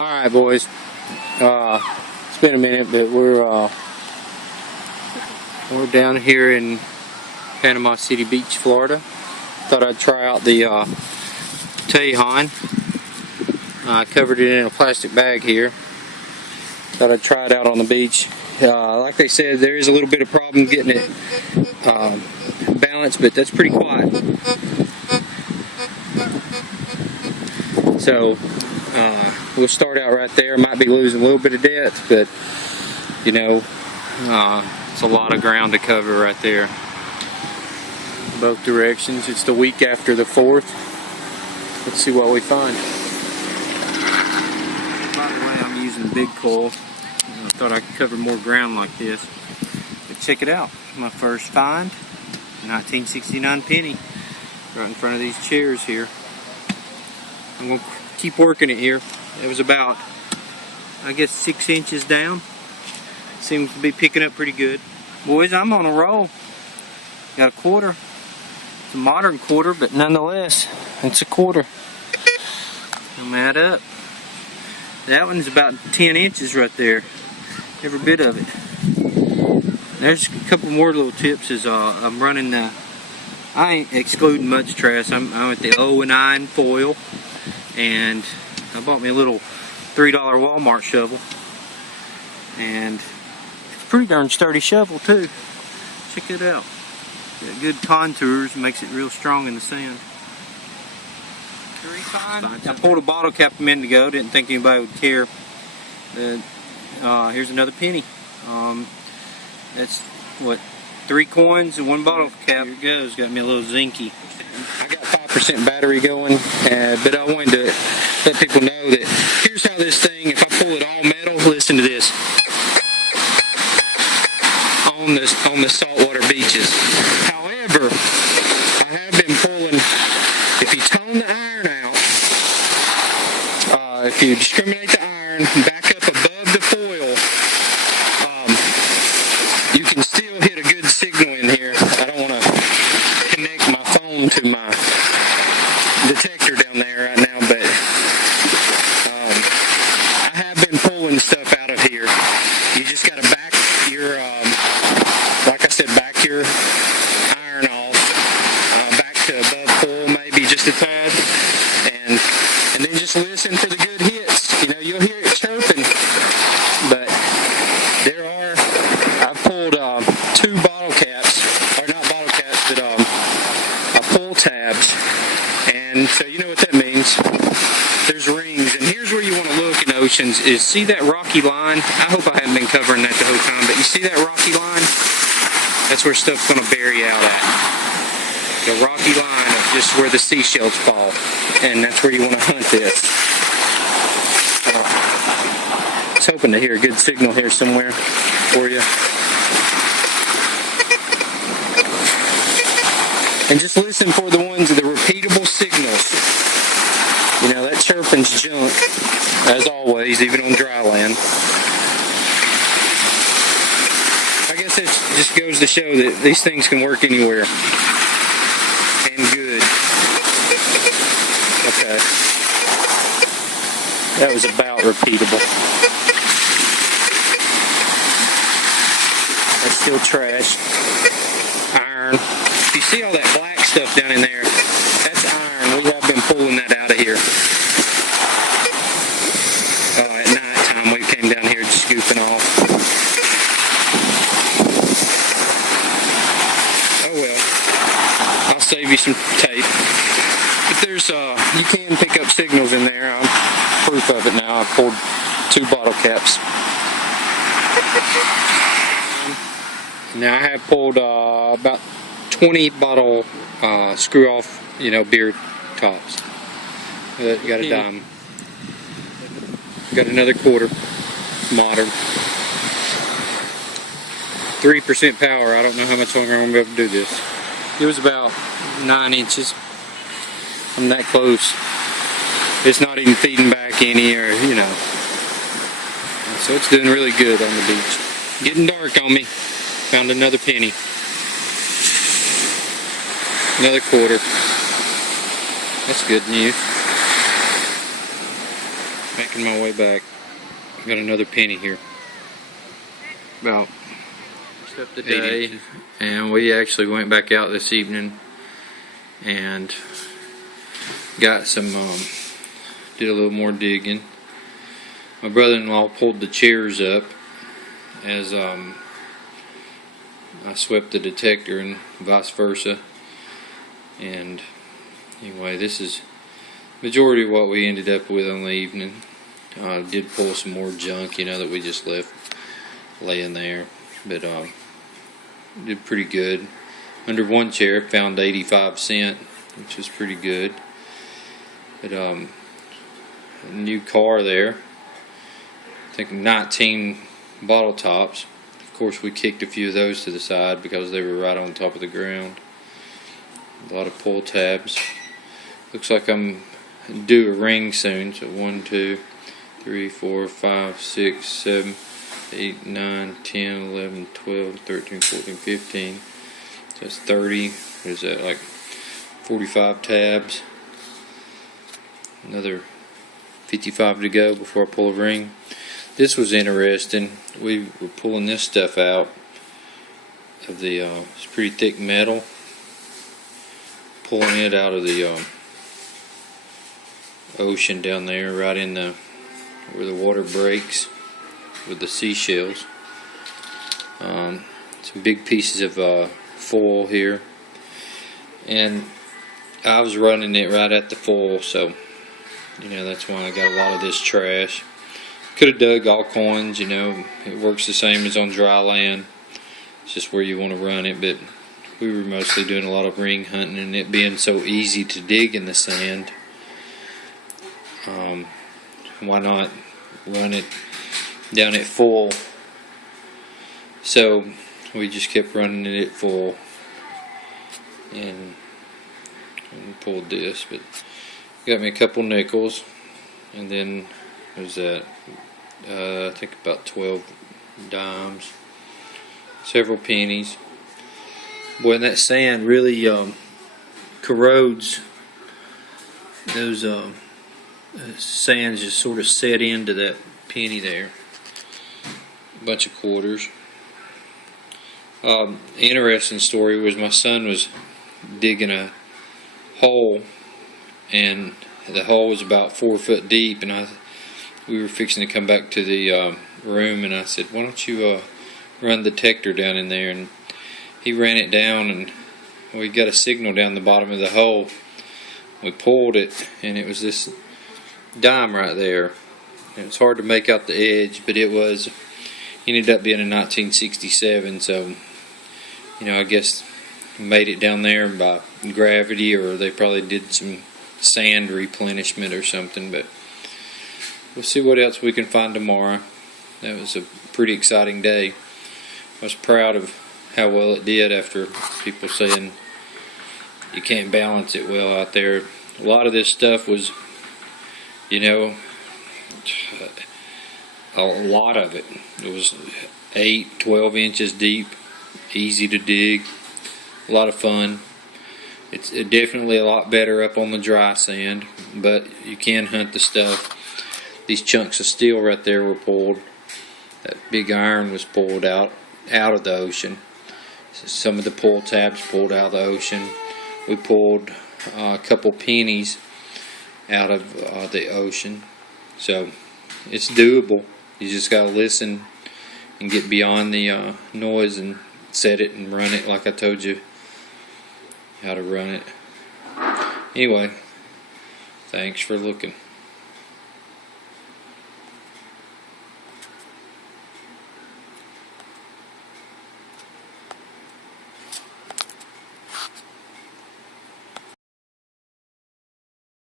Alright boys, it's been a minute, but we're down here in Panama City Beach, Florida. Thought I'd try out the Tejon. I covered it in a plastic bag here. Thought I'd try it out on the beach. Like they said, there is a little bit of problem getting it balanced, but that's pretty quiet. So we'll start out right there. Might be losing a little bit of depth, but you know, it's a lot of ground to cover right there. Both directions. It's the week after the 4th. Let's see what we find. By the way, I'm using big coil. I thought I could cover more ground like this. But check it out. My first find, 1969 penny, right in front of these chairs here. I'm going to keep working it here. It was about, I guess, 6 inches down. Seems to be picking up pretty good. Boys, I'm on a roll. Got a quarter. It's a modern quarter, but nonetheless, it's a quarter. I'm add up. That one's about 10 inches right there. Every bit of it. There's a couple more little tips as I'm running the, I ain't excluding much trash. I'm at the 0-9 foil. And I bought me a little $3 Walmart shovel, and it's a pretty darn sturdy shovel too. Check it out. Got good contours, makes it real strong in the sand. I pulled a bottle cap a minute ago, didn't think anybody would care. But here's another penny. That's what, 3 coins and 1 bottle cap. Here it goes. Got me a little zinky. I got 5% battery going, but I wanted to let people know that here's how this thing, if I pull it all metal, listen to this, on the saltwater beaches. However, I have been pulling, if you tone the iron out, if you discriminate the iron back up above the foil, you can still hit a good signal in here. I don't want to connect my phone to my detector down there right now, but I have been pulling stuff out of here. You just got to back your, like I said, back your iron off, back to above full, maybe just a tad, and then just listen for the good hits. You know, you'll hear it chirping, but there are, I've pulled 2 bottle caps, or not bottle caps, but pull tabs, and so you know what that means. There's rings, and here's where you want to look in oceans, is see that rocky line? I hope I haven't been covering that the whole time, but you see that rocky line? That's where stuff's going to bury out at. The rocky line of just where the seashells fall, and that's where you want to hunt this. I was hoping to hear a good signal here somewhere for you. And just listen for the ones, the repeatable signals. You know, that chirping's junk, as always, even on dry land. I guess it just goes to show that these things can work anywhere. And good. Okay. That was about repeatable. That's still trash. Iron. If you see all that black stuff down in there, that's iron. We have been pulling that out of here. At night time we came down here just goofing off. Oh well, I'll save you some tape. But there's you can pick up signals in there. I'm proof of it now. I pulled 2 bottle caps. Now I have pulled about 20 bottle screw off, you know, beer tops. Got a dime. Got another quarter, modern. 3% power. I don't know how much longer I'm going to be able to do this. It was about 9 inches. I'm that close. It's not even feeding back any, or, you know. So it's doing really good on the beach. Getting dark on me. Found another penny. Another quarter. That's good news. Making making my way back. Got another penny here. About up the day, and we actually went back out this evening and got some, did a little more digging. My brother-in-law pulled the chairs up as I swept the detector and vice versa. And anyway, this is majority of what we ended up with on the evening. Did pull some more junk, that we just left laying there, but did pretty good. Under one chair, found 85 cents, which is pretty good. But a new car there. I think 19 bottle tops. Of course, we kicked a few of those to the side because they were right on top of the ground. A lot of pull tabs. Looks like I'm due a ring soon. So 1, 2, 3, 4, 5, 6, 7, 8, 9, 10, 11, 12, 13, 14, 15. So that's 30. What is that, like 45 tabs? Another 55 to go before I pull a ring. This was interesting. We were pulling this stuff out of the, it's pretty thick metal. Pulling it out of the ocean down there, right in the, where the water breaks with the seashells. Some big pieces of foil here, and I was running it right at the foil, so that's why I got a lot of this trash. Could have dug all coins, it works the same as on dry land. It's just where you want to run it, but we were mostly doing a lot of ring hunting, and it being so easy to dig in the sand, why not run it down at full? So we just kept running it at full and pulled this, but got me a couple nickels, and then what was that? I think about 12 dimes, several pennies. Boy, and that sand really corrodes. Those sands just sort of set into that penny there. A bunch of quarters. Interesting story was my son was digging a hole, and the hole was about 4 foot deep, and we were fixing to come back to the room, and I said, why don't you run the detector down in there? And he ran it down, and we got a signal down the bottom of the hole. We pulled it, and it was this dime right there. And it's hard to make out the edge, but it ended up being a 1967, so I guess made it down there by gravity, or they probably did some sand replenishment or something, but we'll see what else we can find tomorrow. That was a pretty exciting day. I was proud of how well it did after people saying you can't balance it well out there. A lot of this stuff was, a lot of it. It was 8, 12 inches deep, easy to dig, a lot of fun. It's definitely a lot better up on the dry sand, but you can hunt the stuff. These chunks of steel right there were pulled. That big iron was pulled out of the ocean. Some of the pull tabs pulled out of the ocean. We pulled a couple pennies out of the ocean. So it's doable. You just got to listen and get beyond the noise and set it and run it like I told you how to run it. Anyway, thanks for looking.